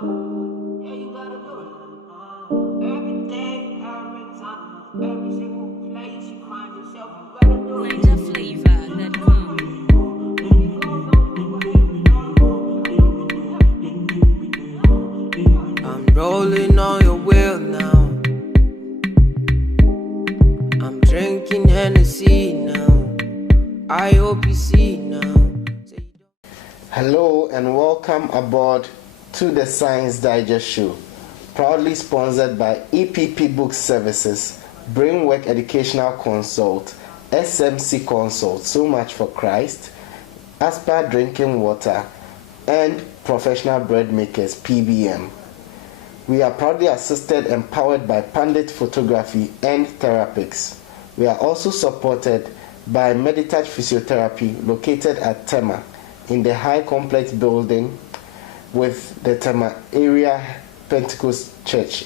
it. Yeah, you gotta do it. Every day, every time, every single place you find yourself, you gotta do it. NinjaFlavor.com. I'm rolling on your wheel now. I'm drinking Hennessy now. I hope you see now. Hello and welcome aboard to the Science Digest Show, proudly sponsored by EPP Book Services, Brainwork Educational Consult, SMC Consult, So Much for Christ, Aspire Drinking Water, and Professional Bread Makers, PBM. We are proudly assisted and powered by Pandit Photography and Therapics. We are also supported by Meditouch Physiotherapy located at Tema in the High Complex building with the Tema Area Pentecost Church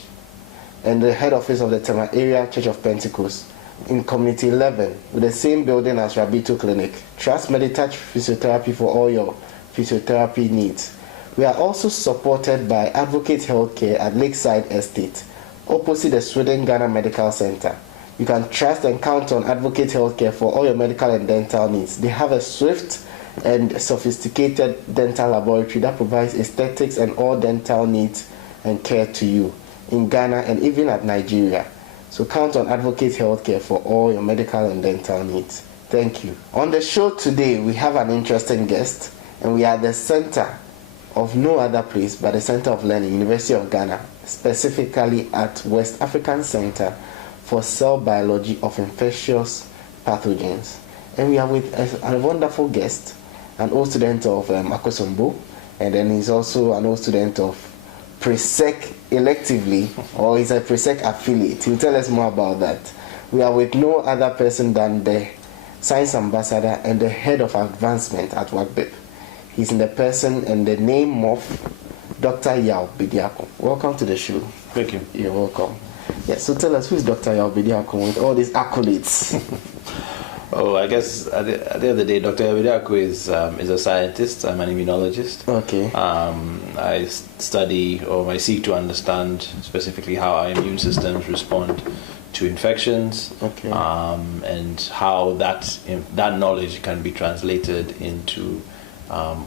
and the head office of the Tema Area Church of Pentecost in Community 11 with the same building as Rabito Clinic. Trust Meditouch Physiotherapy for all your physiotherapy needs. We are also supported by Advocate Healthcare at Lakeside Estate, opposite the Sweden Ghana Medical Center. You can trust and count on Advocate Healthcare for all your medical and dental needs. They have a swift and sophisticated dental laboratory that provides aesthetics and all dental needs and care to you in Ghana and even at Nigeria. So count on Advocate Healthcare for all your medical and dental needs. Thank you. On the show today, we have an interesting guest, and we are at the center of no other place but the Center of Learning, University of Ghana, specifically at West African Center for Cell Biology of Infectious Pathogens. And we are with a wonderful guest, an old student of Akosombo, and then he's also an old student of Presec electively, or he's a Presec affiliate. He'll tell us more about that. We are with no other person than the Science Ambassador and the Head of Advancement at Waccbip. He's in the person and the name of Dr. Yao Bediako. Welcome to the show. Thank you. You're welcome. Yeah, so tell us, who's Dr. Yao Bediako with all these accolades? Oh, I guess at the end of the day, Dr. Bediako is a scientist. I'm an immunologist. Okay. I study, or I seek to understand specifically how our immune systems respond to infections, Okay. And how that knowledge can be translated into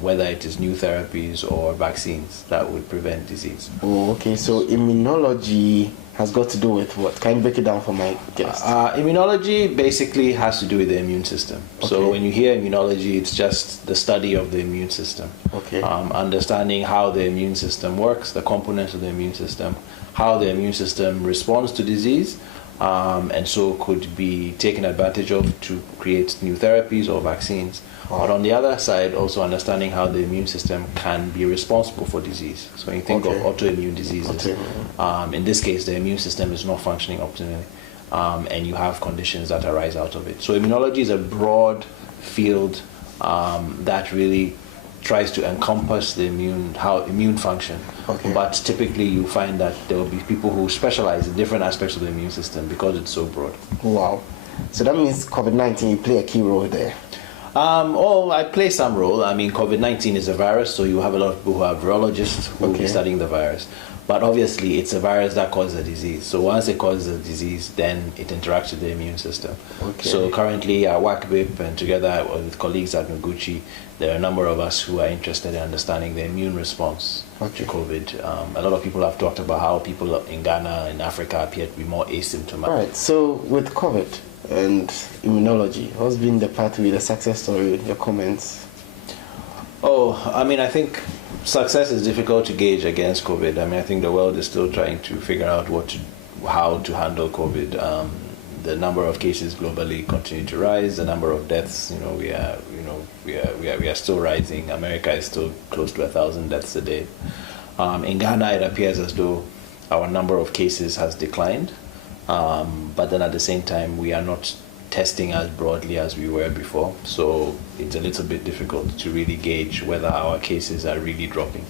whether it is new therapies or vaccines that would prevent disease. Oh, okay. So immunology has got to do with what? Can you break it down for my guests? Immunology basically has to do with the immune system. Okay. So when you hear immunology, it's just the study of the immune system. Okay. Understanding how the immune system works, the components of the immune system, how the immune system responds to disease, and so could be taken advantage of to create new therapies or vaccines. Wow. But on the other side, also understanding how the immune system can be responsible for disease. So when you think Okay. of autoimmune diseases, in this case, the immune system is not functioning optimally, and you have conditions that arise out of it. So immunology is a broad field that really tries to encompass the how immune function. Okay. But typically you find that there will be people who specialize in different aspects of the immune system because it's so broad. Wow. So that means COVID-19, you play a key role there. I play some role. I mean, COVID-19 is a virus, so you have a lot of people who are virologists who will be studying the virus. But obviously, it's a virus that causes a disease. So once it causes a disease, then it interacts with the immune system. Okay. So currently at Waccbip and together with colleagues at Noguchi, there are a number of us who are interested in understanding the immune response to COVID. A lot of people have talked about how people in Ghana and Africa appear to be more asymptomatic. All right. So with COVID and immunology, what's been the pathway, the success story, your comments? I think success is difficult to gauge against COVID. I think the world is still trying to figure out how to handle COVID. The number of cases globally continue to rise. The number of deaths, we are still rising. America is still close to 1,000 deaths a day. In Ghana, it appears as though our number of cases has declined, but then at the same time, we are not testing as broadly as we were before, so it's a little bit difficult to really gauge whether our cases are really dropping.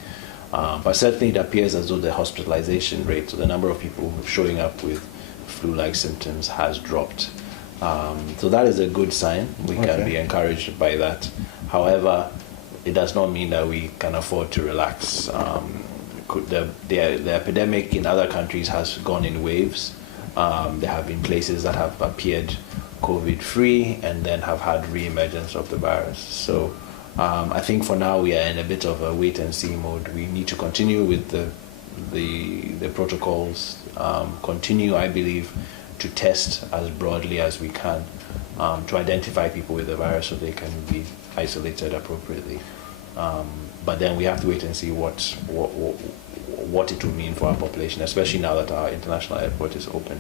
But certainly it appears as though the hospitalization rate, so the number of people showing up with flu-like symptoms, has dropped. So that is a good sign. We can be encouraged by that. However, it does not mean that we can afford to relax. the epidemic in other countries has gone in waves. There have been places that have appeared COVID-free and then have had re-emergence of the virus. So I think for now we are in a bit of a wait-and-see mode. We need to continue with the protocols, continue, I believe, to test as broadly as we can to identify people with the virus so they can be isolated appropriately. But then we have to wait and see what it will mean for our population, especially now that our international airport is open.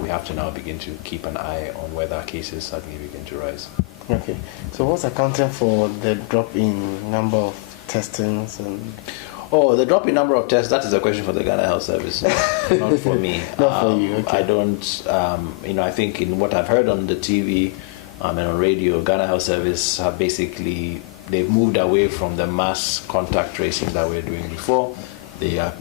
We have to now begin to keep an eye on whether cases suddenly begin to rise. Okay. So what's accounting for the drop in number of testings and... Oh, the drop in number of tests, that is a question for the Ghana Health Service, not for me. Not for you, okay. I don't, I think in what I've heard on the TV and on radio, Ghana Health Service have basically, they've moved away from the mass contact tracing that we were doing before. They are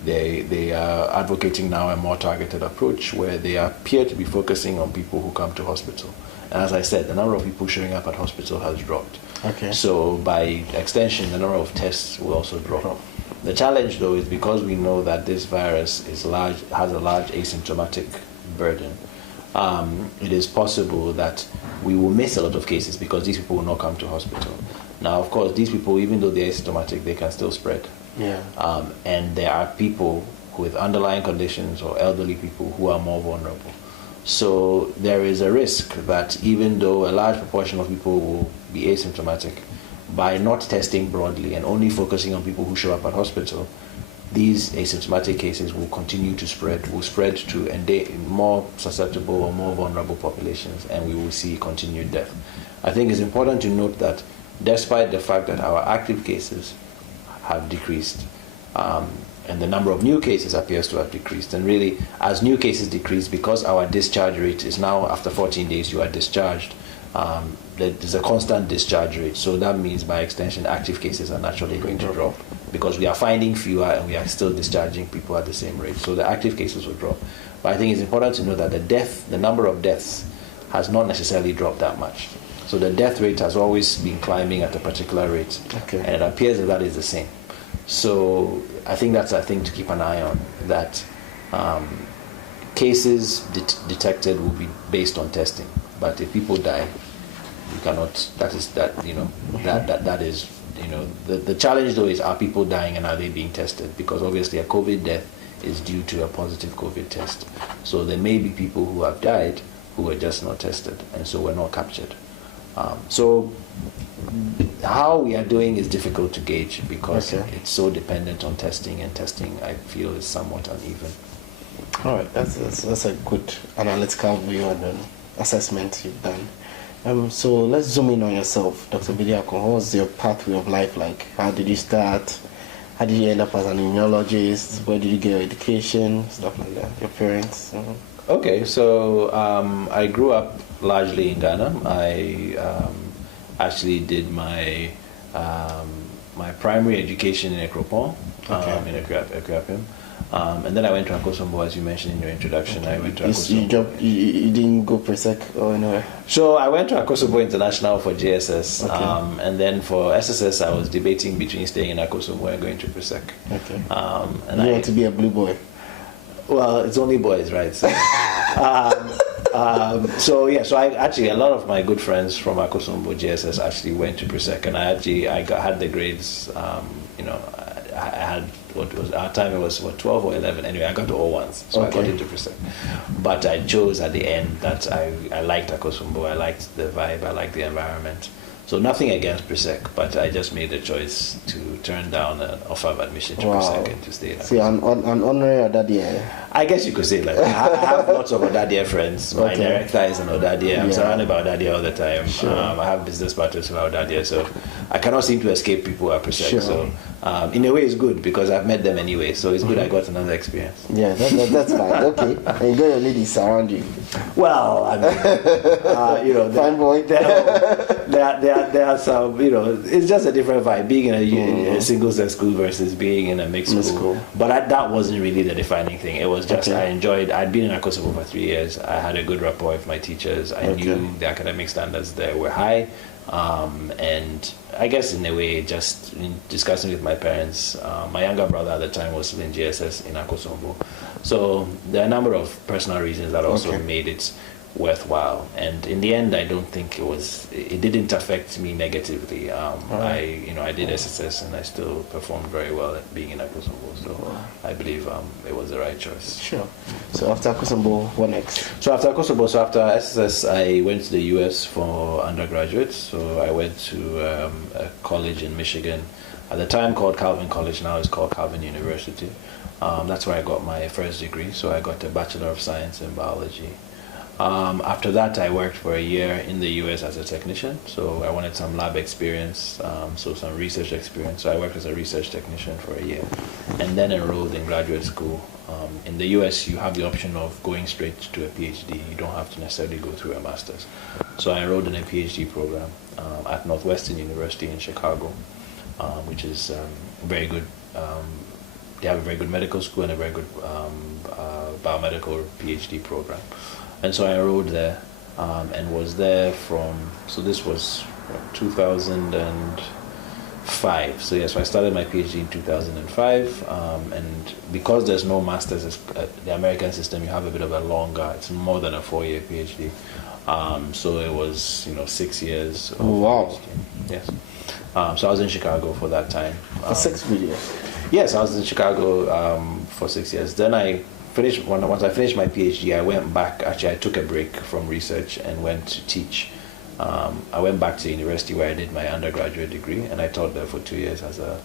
advocating now a more targeted approach where they appear to be focusing on people who come to hospital. And as I said, the number of people showing up at hospital has dropped. Okay. So by extension, the number of tests will also drop. The challenge, though, is because we know that this virus has a large asymptomatic burden. It is possible that we will miss a lot of cases because these people will not come to hospital. Now, of course, these people, even though they're asymptomatic, they can still spread. Yeah. And there are people with underlying conditions or elderly people who are more vulnerable. So there is a risk that even though a large proportion of people will be asymptomatic, by not testing broadly and only focusing on people who show up at hospital, these asymptomatic cases will continue to spread, to more susceptible or more vulnerable populations, and we will see continued death. I think it's important to note that despite the fact that our active cases have decreased, and the number of new cases appears to have decreased, and really, as new cases decrease, because our discharge rate is now, after 14 days, you are discharged, there's a constant discharge rate, so that means by extension active cases are naturally going to drop because we are finding fewer and we are still discharging people at the same rate, so the active cases will drop. But I think it's important to know that the number of deaths has not necessarily dropped that much. So the death rate has always been climbing at a particular rate, okay. And it appears that is the same. So I think that's a thing to keep an eye on, that cases detected will be based on testing, but if people die, you cannot. The challenge though is, are people dying and are they being tested? Because obviously a COVID death is due to a positive COVID test. So there may be people who have died who were just not tested and so were not captured. So how we are doing is difficult to gauge because it's so dependent on testing, and testing I feel is somewhat uneven. All right, that's a good analytical view and an assessment you've done. So let's zoom in on yourself, Dr. Bediako. What was your pathway of life like? How did you start? How did you end up as an immunologist? Where did you get your education? Stuff like that. Your parents? Okay, so I grew up largely in Ghana. I actually did my primary education in Ekropon, in Ekwapim. And then I went to Akosombo, as you mentioned in your introduction. I went to Akosombo. You didn't go Presec or anywhere? So I went to Akosombo International for JSS. And then for SSS, I was debating between staying in Akosombo and going to Presec. Okay. And you want to be a blue boy? Well, it's only boys, right? So, so I actually, a lot of my good friends from Akosombo JSS actually went to Presec, and I had the grades, I had, our time it was 12 or 11, anyway, I got to all ones, so I got into Presec. But I chose at the end that I liked Akosombo, I liked the vibe, I liked the environment. So nothing against Presec, but I just made the choice to turn down an offer of admission to Presec and to stay there. See, an honorary Odadie? I guess you could say like I have lots of Odadie friends. My director is an Odadie. I'm surrounded by Odadie all the time. Sure. I have business partners who are Odadie, so I cannot seem to escape people at Presec. Sure. So in a way it's good because I've met them anyway, so it's good I got another experience. Yeah, that's fine. Okay. And you got your ladies around you? Well, I mean, fine boy. There are some, it's just a different vibe, being in a single-sex school versus being in a mixed school. But that wasn't really the defining thing. It was just I'd been in Akosombo for 3 years. I had a good rapport with my teachers. I knew the academic standards there were high. And I guess in a way, just in discussing with my parents, my younger brother at the time was still in GSS in Akosombo. So there are a number of personal reasons that also made it worthwhile. And in the end, I don't think it didn't affect me negatively. I did SSS and I still performed very well at being in Akosombo. So I believe it was the right choice. Sure. So after Akosombo, what next? So after Akosombo, after SSS, I went to the US for undergraduate. So I went to a college in Michigan, at the time called Calvin College, now it's called Calvin University. That's where I got my first degree. So I got a Bachelor of Science in Biology. After that, I worked for a year in the US as a technician. So I wanted some lab experience, so some research experience. So I worked as a research technician for a year and then enrolled in graduate school. In the US, you have the option of going straight to a PhD. You don't have to necessarily go through a master's. So I enrolled in a PhD program at Northwestern University in Chicago, which is very good. They have a very good medical school and a very good biomedical PhD program. And so I enrolled there and was there so this was 2005. So yes, so I started my PhD in 2005. And because there's no master's, the American system, you have a bit of a longer, it's more than a 4-year PhD. So it was, 6 years. Wow. PhD. Yes. So I was in Chicago for that time. For 6 years? Yes, I was in Chicago for 6 years. Then once I finished my PhD, I went back. Actually, I took a break from research and went to teach. I went back to university where I did my undergraduate degree, and I taught there for 2 years as an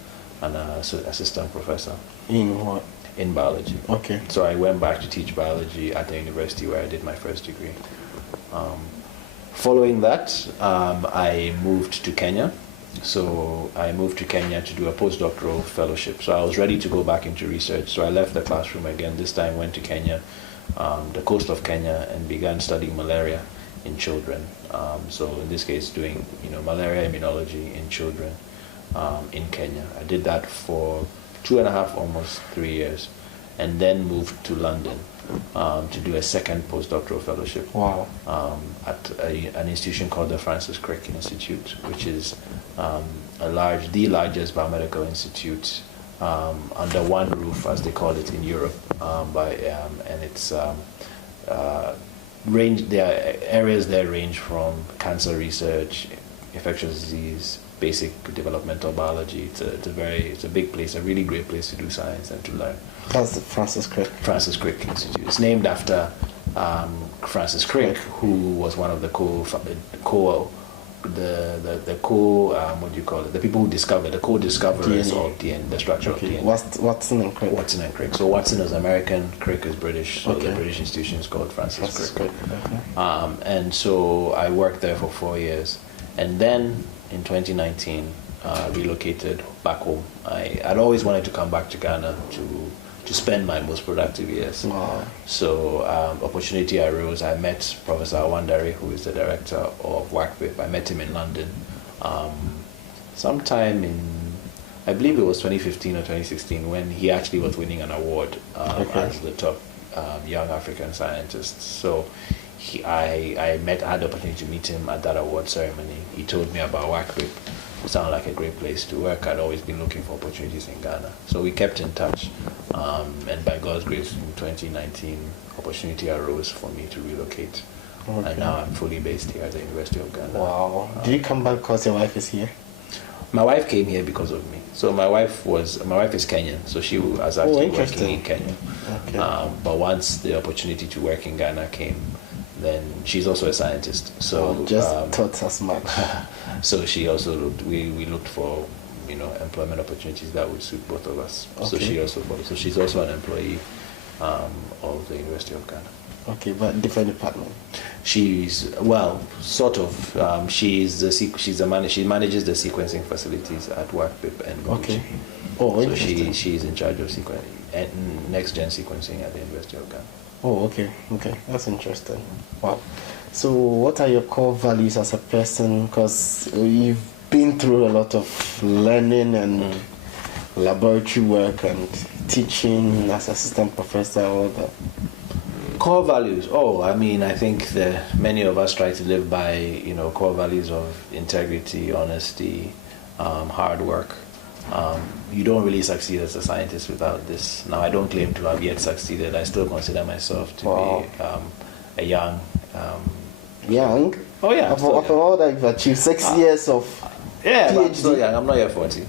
assistant professor. In what? In biology. Okay. So I went back to teach biology at the university where I did my first degree. Following that, I moved to Kenya. So I moved to Kenya to do a postdoctoral fellowship. So I was ready to go back into research. So I left the classroom again. This time went to Kenya, the coast of Kenya, and began studying malaria in children. So in this case, doing malaria immunology in children in Kenya. I did that for 2.5, almost 3 years, and then moved to London to do a second postdoctoral fellowship. Wow. At an institution called the Francis Crick Institute, which is the largest biomedical institute under one roof, as they call it in Europe. And it's their areas there range from cancer research, infectious disease, basic developmental biology. It's a big place, a really great place to do science and to learn. That's the Francis Crick. Francis Crick Institute. It's named after Francis Crick, who was one of the the people who discovered, the co-discoverers DNA. of DNA, the structure of DNA. Watson and Crick. Watson and Crick. So Watson is American, Crick is British. So Okay. the British institution is called Francis Crick. Okay. And so I worked there for 4 years, and then in 2019 relocated back home. I'd always wanted to come back to Ghana to spend my most productive years. Wow. So opportunity arose. I met Professor Awandari, who is the director of Waccbip. I met him in London sometime in, I believe it was 2015 or 2016, when he actually was winning an award as the top young African scientist. So I had the opportunity to meet him at that award ceremony. He told me about Waccbip. It sounded like a great place to work. I'd always been looking for opportunities in Ghana. So we kept in touch. And by God's grace, in 2019, opportunity arose for me to relocate. Okay. And now I'm fully based here at the University of Ghana. Wow. Did you come back because your wife is here? My wife came here because of me. So my wife is Kenyan, so she was actually working in Kenya. Okay. But once the opportunity to work in Ghana came, then she's also a scientist. So thought as much. So she also we looked for employment opportunities that would suit both of us. Okay. So she's also an employee of the University of Ghana. Okay, but different department. She's sort of. She manages the sequencing facilities at Waccbip and Bediako. Okay. Oh, So interesting. she's in charge of next gen sequencing at the University of Ghana. Oh, okay, that's interesting. Wow. So, what are your core values as a person? Because you've been through a lot of learning and laboratory work and teaching as assistant professor, all that. Core values. Oh, I mean, I think that many of us try to live by, core values of integrity, honesty, hard work. You don't really succeed as a scientist without this. Now, I don't claim to have yet succeeded. I still consider myself to be a young. Young? Oh yeah. After all that you've achieved 6 years of Yeah, PhD. but I'm still young. I'm not yet 40.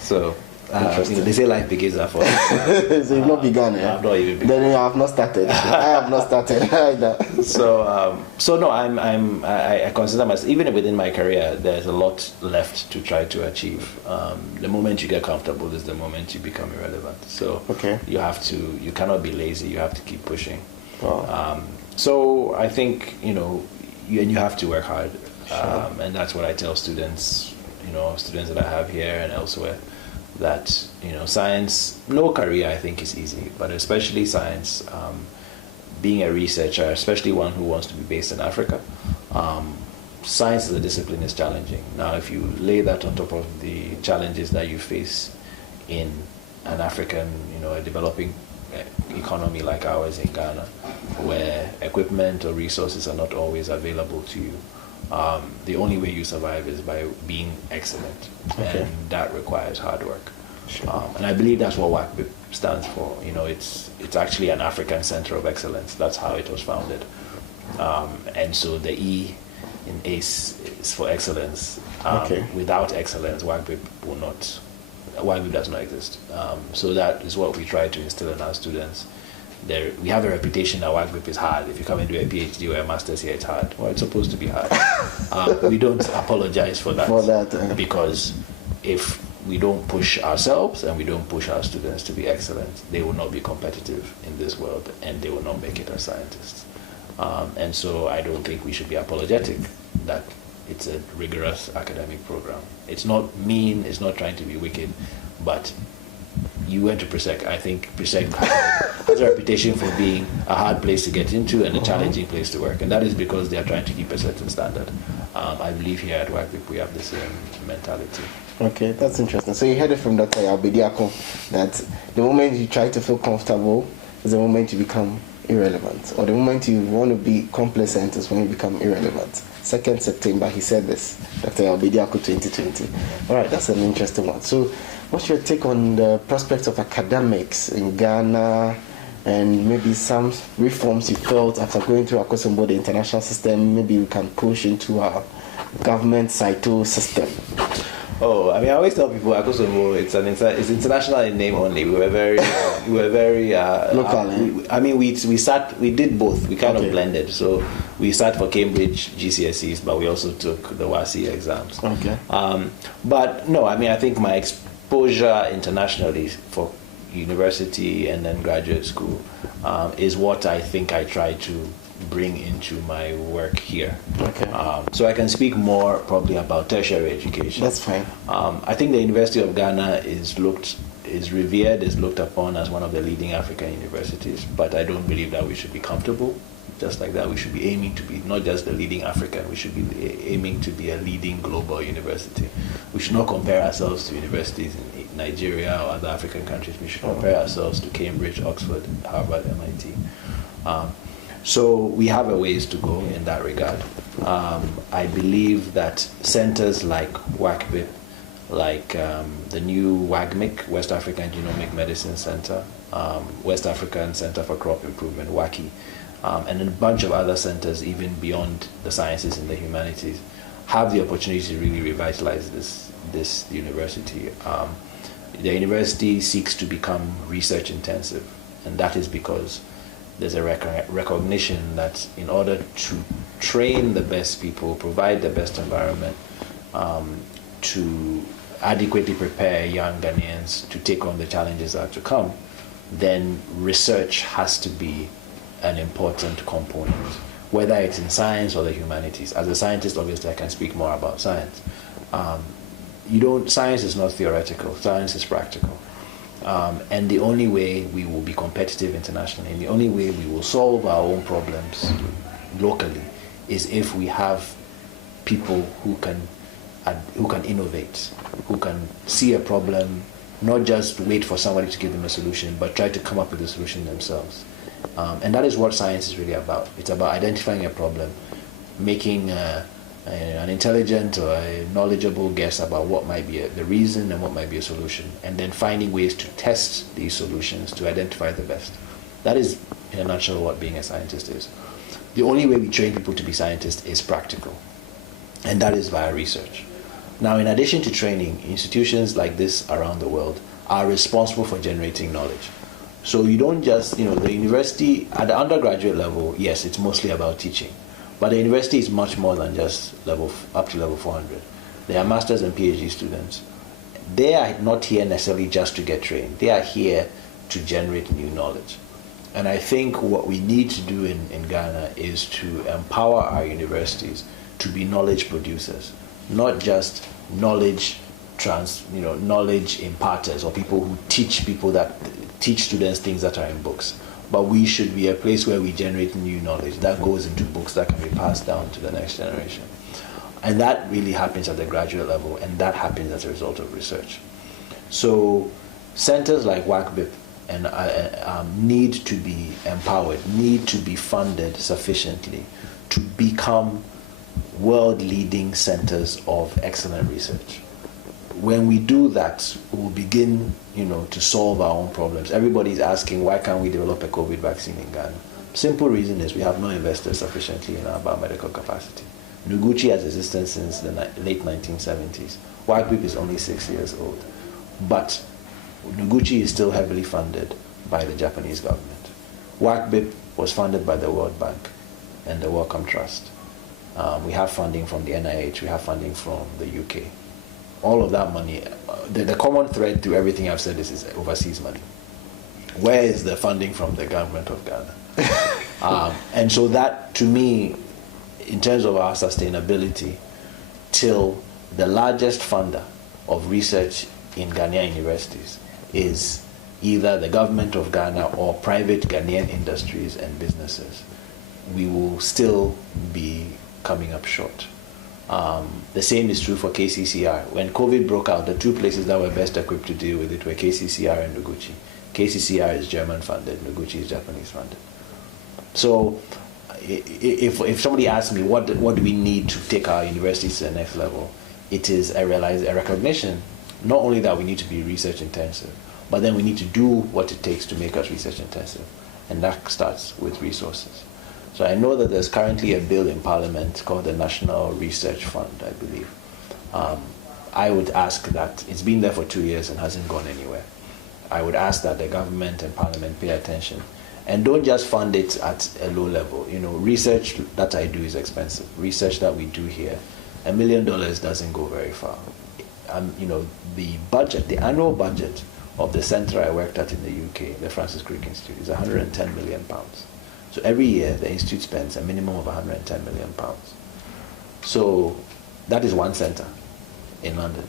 So. They say life begins at 40. So you've not begun, yeah? I've not even begun. Then you have not started. I have not started either. So no, I consider myself, even within my career, there's a lot left to try to achieve. The moment you get comfortable is the moment you become irrelevant. So you cannot be lazy. You have to keep pushing. Wow. So I think you have to work hard, Sure. and that's what I tell students. Students that I have here and elsewhere. That science, no career I think is easy, but especially science, being a researcher, especially one who wants to be based in Africa, science as a discipline is challenging. Now, if you lay that on top of the challenges that you face in an African, a developing economy like ours in Ghana, where equipment or resources are not always available to you, the only way you survive is by being excellent, and that requires hard work. Sure. And I believe that's what Waccbip stands for. It's actually an African Center of Excellence. That's how it was founded. And so the E in ACE is for excellence. Without excellence, Waccbip does not exist. So that is what we try to instill in our students. We have a reputation that Waccbip is hard. If you come and do a PhD or a master's here, it's hard. Well, it's supposed to be hard. We don't apologize for that, because if we don't push ourselves and we don't push our students to be excellent, they will not be competitive in this world and they will not make it as scientists. And so I don't think we should be apologetic that it's a rigorous academic program. It's not mean, it's not trying to be wicked, but you went to PRESEC. I think PRESEC has a reputation for being a hard place to get into and a challenging place to work, and that is because they are trying to keep a certain standard. I believe here at Waccbip we have the same mentality. Okay, that's interesting. So you heard it from Dr. Bediako that the moment you try to feel comfortable is the moment you become irrelevant, or the moment you want to be complacent is when you become irrelevant. 2nd September, he said this, Dr. Bediako 2020. All right, that's an interesting one. So what's your take on the prospects of academics in Ghana, and maybe some reforms you felt after going through Akosombo, the international system, maybe we can push into our government CITO system? Oh, I mean, I always tell people Akosombo, it's international in name only. We were very local. I mean, we did both. We kind of blended. So we sat for Cambridge GCSEs, but we also took the WASI exams. Okay. But no, I mean, I think my exposure internationally for university and then graduate school is what I think I try to bring into my work here. Okay. So I can speak more probably about tertiary education. That's fine. I think the University of Ghana is revered, is looked upon as one of the leading African universities, but I don't believe that we should be comfortable. Just like that, we should be aiming to be not just the leading African, we should be aiming to be a leading global university. We should not compare ourselves to universities in Nigeria or other African countries. We should compare ourselves to Cambridge, Oxford, Harvard, MIT. So we have a ways to go in that regard. I believe that centers like Waccbip, like the new WAGMIC, West African Genomic Medicine Center, West African Center for Crop Improvement, WACI, and a bunch of other centers even beyond the sciences and the humanities, have the opportunity to really revitalize this university. The university seeks to become research intensive, and that is because there's a recognition that in order to train the best people, provide the best environment to adequately prepare young Ghanaians to take on the challenges that are to come, then research has to be an important component, whether it's in science or the humanities. As a scientist, obviously, I can speak more about science. Science is not theoretical, science is practical. And the only way we will be competitive internationally, and the only way we will solve our own problems locally, is if we have people who can innovate, who can see a problem, not just wait for somebody to give them a solution, but try to come up with a solution themselves. And that is what science is really about. It's about identifying a problem, making an intelligent or a knowledgeable guess about what might be the reason and what might be a solution, and then finding ways to test these solutions to identify the best. That is, in a nutshell, what being a scientist is. The only way we train people to be scientists is practical, and that is via research. Now, in addition to training, institutions like this around the world are responsible for generating knowledge. So you don't just, the university, at the undergraduate level, yes, it's mostly about teaching. But the university is much more than just up to level 400. They are masters and PhD students. They are not here necessarily just to get trained. They are here to generate new knowledge. And I think what we need to do in Ghana is to empower our universities to be knowledge producers, not just knowledge imparters or people who teach students things that are in books. But we should be a place where we generate new knowledge that goes into books that can be passed down to the next generation. And that really happens at the graduate level, and that happens as a result of research. So centers like Waccbip need to be empowered, need to be funded sufficiently to become world-leading centers of excellent research. When we do that, we'll begin, to solve our own problems. Everybody's asking, why can't we develop a COVID vaccine in Ghana? Simple reason is we have not invested sufficiently in our biomedical capacity. Noguchi has existed since the late 1970s. Waccbip is only 6 years old. But Noguchi is still heavily funded by the Japanese government. Waccbip was funded by the World Bank and the Wellcome Trust. We have funding from the NIH, we have funding from the UK. All of that money, the common thread to everything I've said is overseas money. Where is the funding from the government of Ghana? And so that, to me, in terms of our sustainability, till the largest funder of research in Ghanaian universities is either the government of Ghana or private Ghanaian industries and businesses, we will still be coming up short. The same is true for KCCR. When COVID broke out, the two places that were best equipped to deal with it were KCCR and Noguchi. KCCR is German funded, Noguchi is Japanese funded. So if somebody asks me what do we need to take our universities to the next level, it is a recognition not only that we need to be research intensive, but then we need to do what it takes to make us research intensive, and that starts with resources. So I know that there's currently a bill in Parliament called the National Research Fund, I believe. I would ask that, it's been there for 2 years and hasn't gone anywhere. I would ask that the government and Parliament pay attention and don't just fund it at a low level. Research that I do is expensive. Research that we do here, $1 million doesn't go very far. The annual budget of the center I worked at in the UK, the Francis Crick Institute, is £110 million. So every year, the institute spends a minimum of £110 million. So that is one center in London.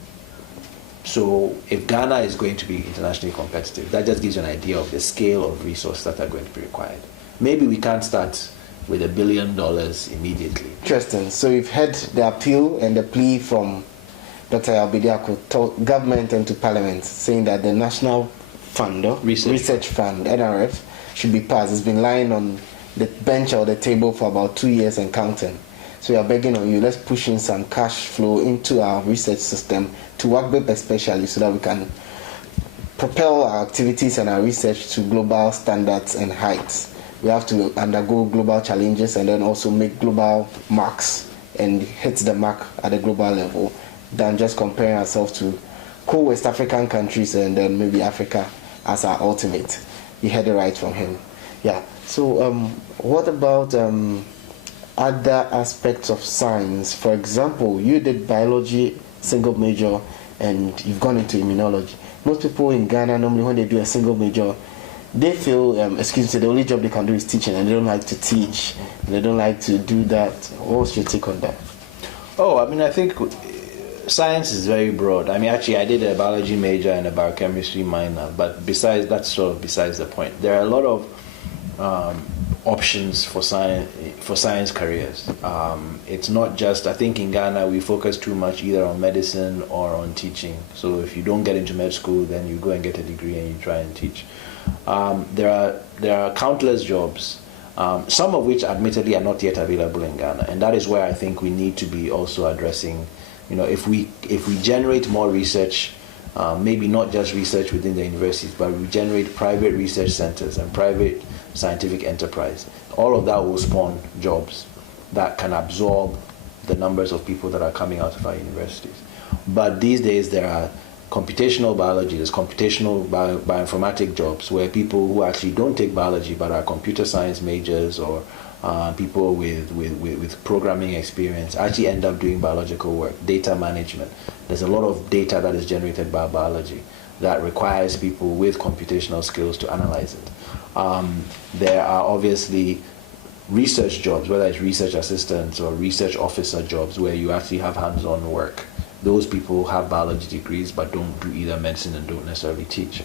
So if Ghana is going to be internationally competitive, that just gives you an idea of the scale of resources that are going to be required. Maybe we can't start with $1 billion immediately. Interesting. So you've heard the appeal and the plea from Dr. Bediako to government and to Parliament, saying that the National Fund, Research Fund, NRF, should be passed. It's been lying on the bench or the table for about 2 years and counting. So we are begging on you, let's push in some cash flow into our research system, to Waccbip especially, so that we can propel our activities and our research to global standards and heights. We have to undergo global challenges and then also make global marks and hit the mark at the global level, than just comparing ourselves to co-West African countries and then maybe Africa as our ultimate. You heard it right from him. Yeah. So what about other aspects of science? For example, you did biology single major and you've gone into immunology. Most people in Ghana, normally when they do a single major, they feel, the only job they can do is teaching, and they don't like to teach, and they don't like to do that. What's your take on that? I think science is very broad. Actually, I did a biology major and a biochemistry minor, but besides the point. There are a lot of options for science careers. It's not just, I think in Ghana we focus too much either on medicine or on teaching. So if you don't get into med school, then you go and get a degree and you try and teach. There are countless jobs, some of which admittedly are not yet available in Ghana, and that is where I think we need to be also addressing. If we generate more research, maybe not just research within the universities, but we generate private research centers and private scientific enterprise, all of that will spawn jobs that can absorb the numbers of people that are coming out of our universities. But these days there are computational biology, there's computational bioinformatic jobs where people who actually don't take biology but are computer science majors or people with programming experience actually end up doing biological work, data management. There's a lot of data that is generated by biology that requires people with computational skills to analyze it. There are obviously research jobs, whether it's research assistants or research officer jobs where you actually have hands-on work. Those people have biology degrees but don't do either medicine and don't necessarily teach.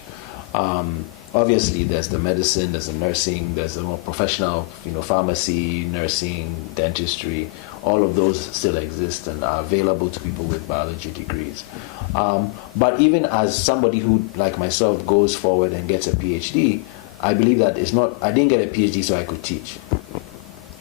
Obviously, there's the medicine, there's the nursing, there's the more professional, pharmacy, nursing, dentistry. All of those still exist and are available to people with biology degrees. But even as somebody who, like myself, goes forward and gets a PhD, I believe that I didn't get a PhD so I could teach.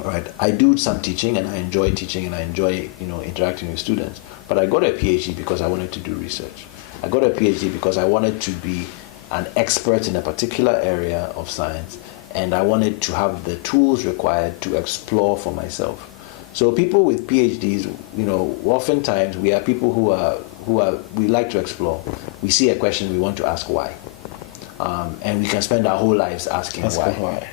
Right? I do some teaching and I enjoy teaching and I enjoy, interacting with students. But I got a PhD because I wanted to do research. I got a PhD because I wanted to be an expert in a particular area of science, and I wanted to have the tools required to explore for myself. So people with PhDs, oftentimes we are people we like to explore. We see a question, we want to ask why, and we can spend our whole lives asking why.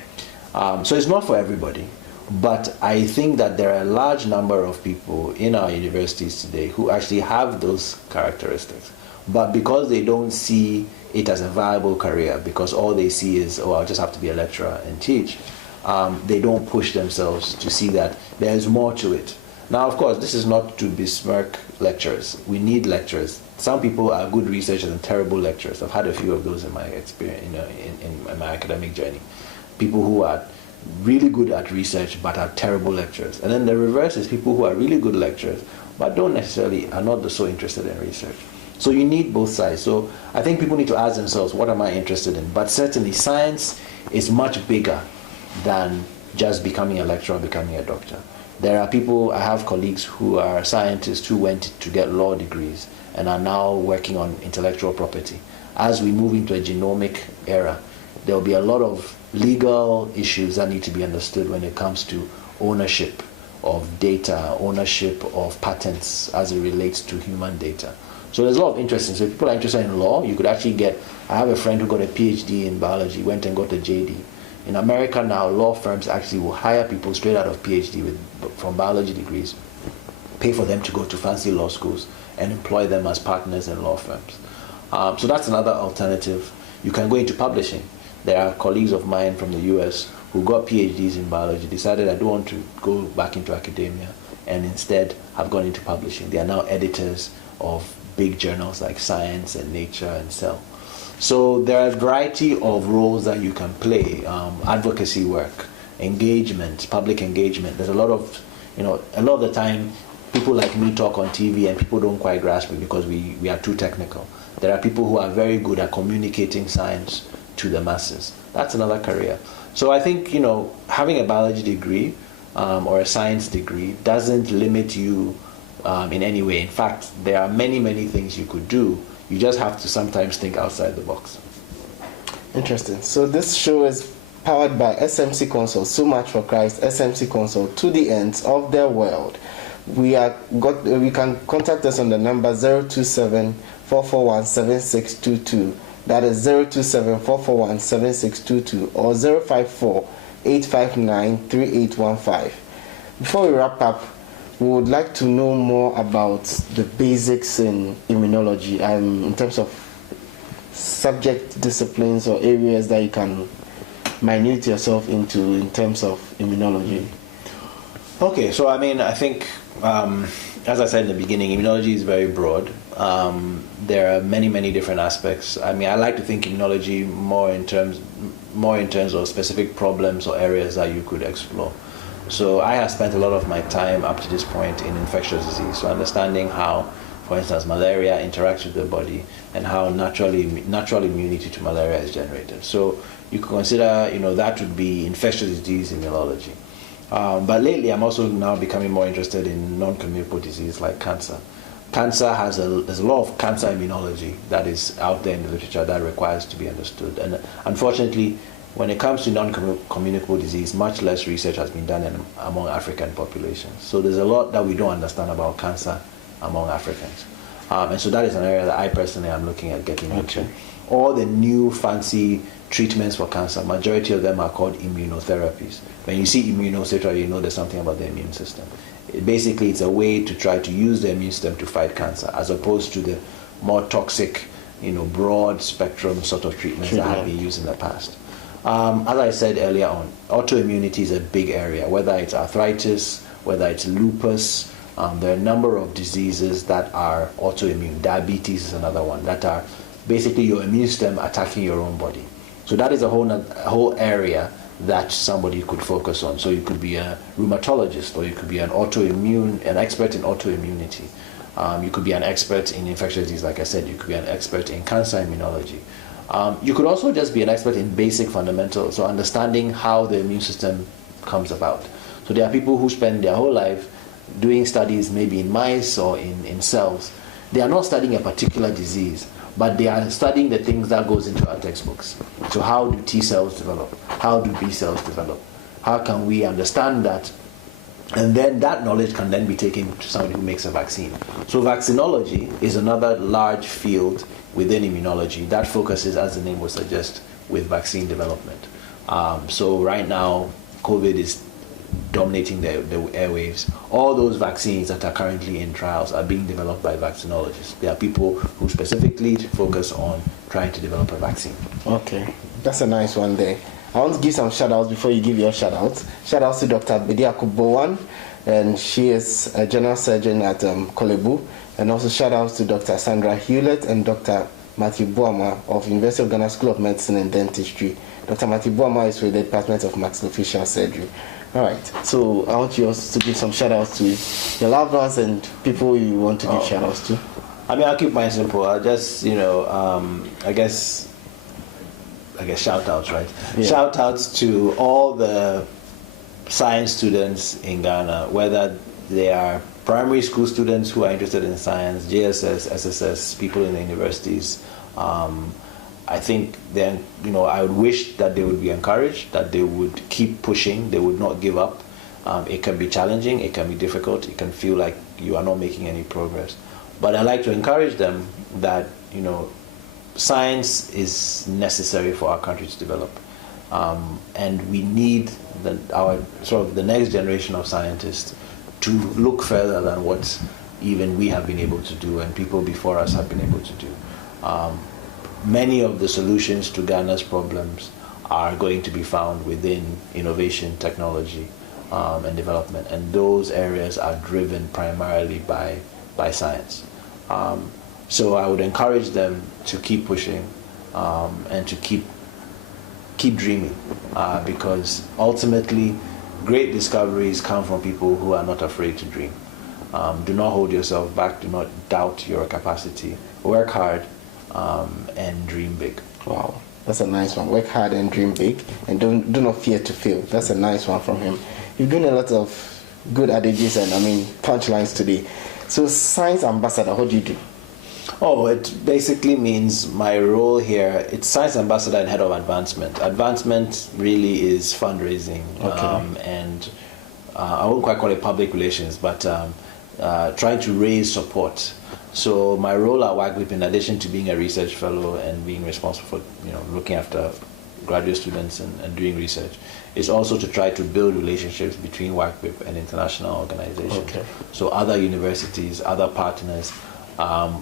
So it's not for everybody, but I think that there are a large number of people in our universities today who actually have those characteristics, but because they don't see it as a viable career, because all they see is, I'll just have to be a lecturer and teach, they don't push themselves to see that there's more to it. Now, of course, this is not to besmirk lecturers. We need lecturers. Some people are good researchers and terrible lecturers. I've had a few of those in my experience, in my academic journey. People who are really good at research but are terrible lecturers. And then the reverse is people who are really good lecturers but are not so interested in research. So you need both sides. So I think people need to ask themselves, what am I interested in? But certainly science is much bigger than just becoming a lecturer or becoming a doctor. There are people, I have colleagues who are scientists who went to get law degrees and are now working on intellectual property. As we move into a genomic era, there will be a lot of legal issues that need to be understood when it comes to ownership of data, ownership of patents as it relates to human data. So there's a lot of interest in. So if people are interested in law, you could actually I have a friend who got a PhD in biology, went and got a JD. In America now, law firms actually will hire people straight out of PhD from biology degrees, pay for them to go to fancy law schools and employ them as partners in law firms. So that's another alternative. You can go into publishing. There are colleagues of mine from the US who got PhDs in biology, decided I don't want to go back into academia, and instead have gone into publishing. They are now editors of big journals like Science and Nature and Cell. So there are a variety of roles that you can play. Advocacy work, engagement, public engagement. There's a lot of the time people like me talk on TV and people don't quite grasp it because we are too technical. There are people who are very good at communicating science to the masses. That's another career. So I think, having a biology degree or a science degree doesn't limit you in any way. In fact, there are many, many things you could do. You just have to sometimes think outside the box. Interesting. So this show is powered by SMC Consult. So much for Christ. SMC Consult to the ends of the world. We can contact us on the number 027-441-7622. That is 027-441-7622 or 054-859-3815. Before we wrap up, we would like to know more about the basics in immunology, in terms of subject disciplines or areas that you can minute yourself into in terms of immunology. Okay, so I think, as I said in the beginning, immunology is very broad. There are many different aspects. I mean, I like to think immunology more in terms of specific problems or areas that you could explore. So I have spent a lot of my time up to this point in infectious disease, so understanding how, for instance, malaria interacts with the body and how natural immunity to malaria is generated. So you could consider, that would be infectious disease immunology. But lately, I'm also now becoming more interested in non-communicable disease like cancer. Cancer there's a lot of cancer immunology that is out there in the literature that requires to be understood. And unfortunately, when it comes to non-communicable disease, much less research has been done among African populations. So there's a lot that we don't understand about cancer among Africans. And so that is an area that I personally am looking at getting into. All the new fancy treatments for cancer, majority of them are called immunotherapies. When you see immunosector, you know there's something about the immune system. Basically, it's a way to try to use the immune system to fight cancer, as opposed to the more toxic, broad spectrum sort of treatments that have been used in the past. As I said earlier on, autoimmunity is a big area, whether it's arthritis, whether it's lupus. There are a number of diseases that are autoimmune. Diabetes is another one, that are basically your immune system attacking your own body. So that is a whole area that somebody could focus on. So you could be a rheumatologist, or you could be an expert in autoimmunity. You could be an expert in infectious disease, like I said. You could be an expert in cancer immunology. You could also just be an expert in basic fundamentals, so understanding how the immune system comes about. So there are people who spend their whole life doing studies maybe in mice or in cells. They are not studying a particular disease, but they are studying the things that goes into our textbooks. So how do T cells develop? How do B cells develop? How can we understand that? And then that knowledge can then be taken to somebody who makes a vaccine. So vaccinology is another large field within immunology that focuses, as the name would suggest, with vaccine development. So right now, COVID is dominating the airwaves. All those vaccines that are currently in trials are being developed by vaccinologists. There are people who specifically focus on trying to develop a vaccine. Okay, that's a nice one there. I want to give some shout outs before you give your shout outs. Shout outs to Dr. Bediako, and she is a general surgeon at Kolebu. And also shout outs to Dr. Sandra Hewlett and Dr. Matthew Boama of University of Ghana School of Medicine and Dentistry. Dr. Matthew Boama is with the Department of Maxillofacial Surgery. All right, so I want you also to give some shout outs to your loved ones and people you want to give shout outs to. I mean, I'll keep mine simple. I'll just, I guess shout outs, right? Yeah. Shout outs to all the science students in Ghana, whether they are primary school students who are interested in science, JSS, SSS, people in the universities. I think then, I would wish that they would be encouraged, that they would keep pushing, they would not give up. It can be challenging, it can be difficult, it can feel like you are not making any progress. But I like to encourage them that, science is necessary for our country to develop. And we need the next generation of scientists to look further than what even we have been able to do and people before us have been able to do. Many of the solutions to Ghana's problems are going to be found within innovation, technology, and development, and those areas are driven primarily by science. So I would encourage them to keep pushing and to keep dreaming, because ultimately great discoveries come from people who are not afraid to dream. Do not hold yourself back, do not doubt your capacity, work hard, and dream big. Wow, that's a nice one. Work hard and dream big, and do not fear to fail. That's a nice one from him. You've done a lot of good adages and punchlines today. So science ambassador, what do you do? Oh, it basically means my role here, it's science ambassador and head of advancement. Advancement really is fundraising, and I won't quite call it public relations, but trying to raise support. So my role at Waccbip, in addition to being a research fellow and being responsible for looking after graduate students and doing research, is also to try to build relationships between Waccbip and international organizations. So other universities, other partners,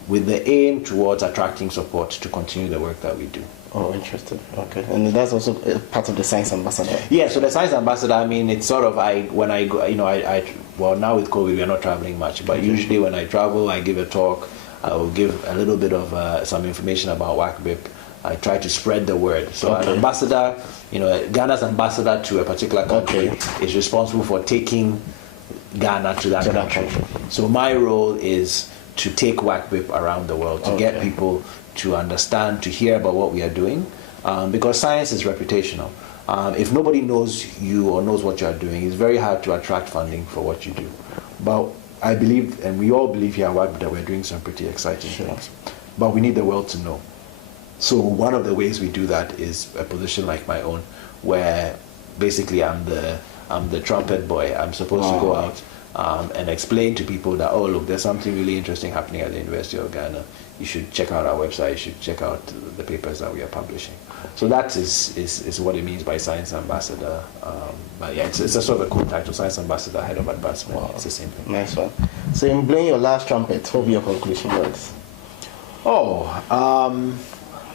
with the aim towards attracting support to continue the work that we do. Oh, interesting. Okay, and that's also part of the science ambassador. Yeah, so the science ambassador, it's sort of when I go, well, now with COVID we are not traveling much, but usually when I travel, I give a talk. I will give a little bit of some information about Waccbip. I try to spread the word. So an ambassador, Ghana's ambassador to a particular country is responsible for taking Ghana to that country. So my role is to take Waccbip around the world, to get people to understand, to hear about what we are doing, because science is reputational. If nobody knows you or knows what you are doing, it's very hard to attract funding for what you do. But I believe, and we all believe here at Waccbip, that we're doing some pretty exciting things. But we need the world to know. So one of the ways we do that is a position like my own, where basically I'm the trumpet boy. I'm supposed to go out and explain to people that, oh, look, there's something really interesting happening at the University of Ghana. You should check out our website. You should check out the papers that we are publishing. So that is what it means by Science Ambassador. But yeah, it's a sort of a cool title, Science Ambassador, Head of Advancement. Wow. It's the same thing. Nice one. So in blowing your last trumpet, what will be your conclusion words?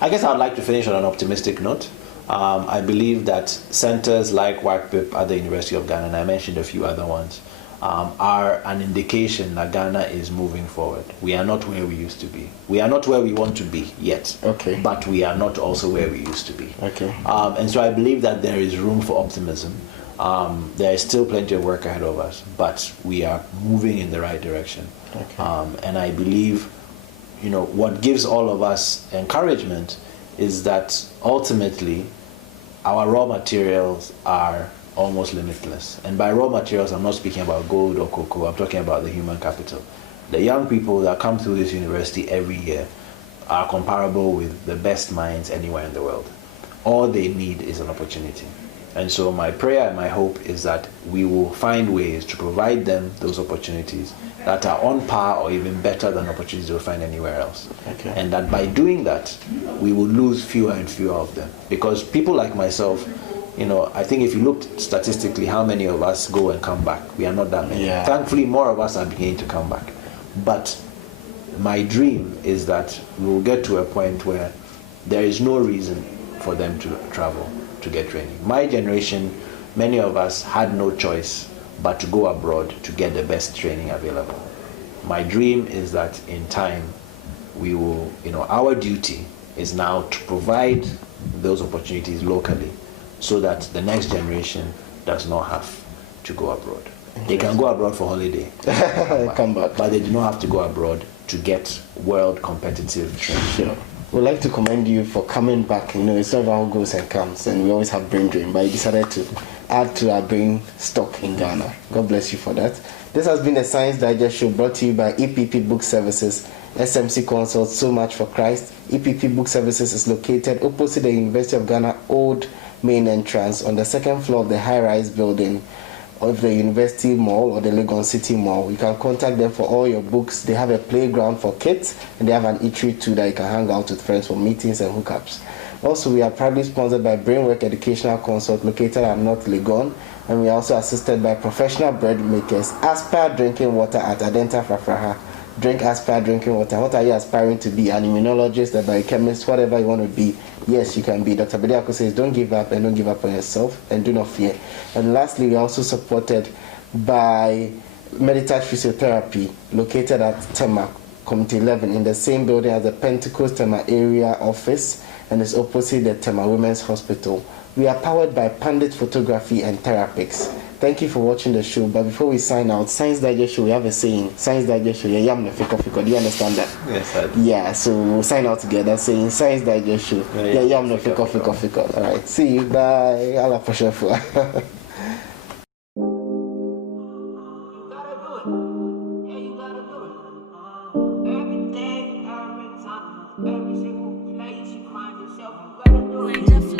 I guess I'd like to finish on an optimistic note. I believe that centers like Waccbip at the University of Ghana, and I mentioned a few other ones, are an indication that Ghana is moving forward. We are not where we used to be. We are not where we want to be yet. But we are not also where we used to be. And so I believe that there is room for optimism. There is still plenty of work ahead of us, but we are moving in the right direction. And I believe, what gives all of us encouragement is that ultimately our raw materials are almost limitless. And by raw materials, I'm not speaking about gold or cocoa, I'm talking about the human capital. The young people that come through this university every year are comparable with the best minds anywhere in the world. All they need is an opportunity. And so my prayer and my hope is that we will find ways to provide them those opportunities that are on par or even better than opportunities they'll find anywhere else. And that by doing that, we will lose fewer and fewer of them. Because people like myself, I think if you looked statistically how many of us go and come back, we are not that many. Thankfully, more of us are beginning to come back. But my dream is that we will get to a point where there is no reason for them to travel to get training. My generation, many of us had no choice but to go abroad to get the best training available. My dream is that in time, we will, our duty is now to provide those opportunities locally so that the next generation does not have to go abroad. They can go abroad for holiday, come back, but they do not have to go abroad to get world competitive training. We'd like to commend you for coming back. It's not about who goes and comes, and we always have brain drain, but you decided to add to our brain stock in Ghana. God bless you for that. This has been the Science Digest Show brought to you by EPP Book Services, SMC Consult, So Much for Christ. EPP Book Services is located opposite the University of Ghana Old Main Entrance on the second floor of the high-rise building of the University Mall or the Legon City Mall. You can contact them for all your books. They have a playground for kids, and they have an eatery too that you can hang out with friends for meetings and hookups. Also, we are proudly sponsored by Brainwork Educational Consult located at North Legon, and we are also assisted by professional bread makers Aspire Drinking Water at Adenta Frafraha. Drink Aspire Drinking Water. What are you aspiring to be? An immunologist, a biochemist, whatever you want to be. Yes, you can be. Dr. Bediako says, don't give up, and don't give up on yourself, and do not fear. And lastly, we are also supported by Meditage Physiotherapy, located at Tema, Community 11, in the same building as the Pentecost Tema area office, and is opposite the Tema Women's Hospital. We are powered by Pandit Photography and Therapics. Thank you for watching the show. But before we sign out, Science Digest Show, we have a saying. Science Digest Show, yeah, yam no fika fika. Do you understand that? Yes, I do. Yeah, so we'll sign out together saying Science Digest Show, yeah, yam no fika fika fika. All right, see you. Bye. Alla pressure for. You gotta do it. Yeah, you gotta do it. Every day, every time, every single place you find yourself, you gotta do it.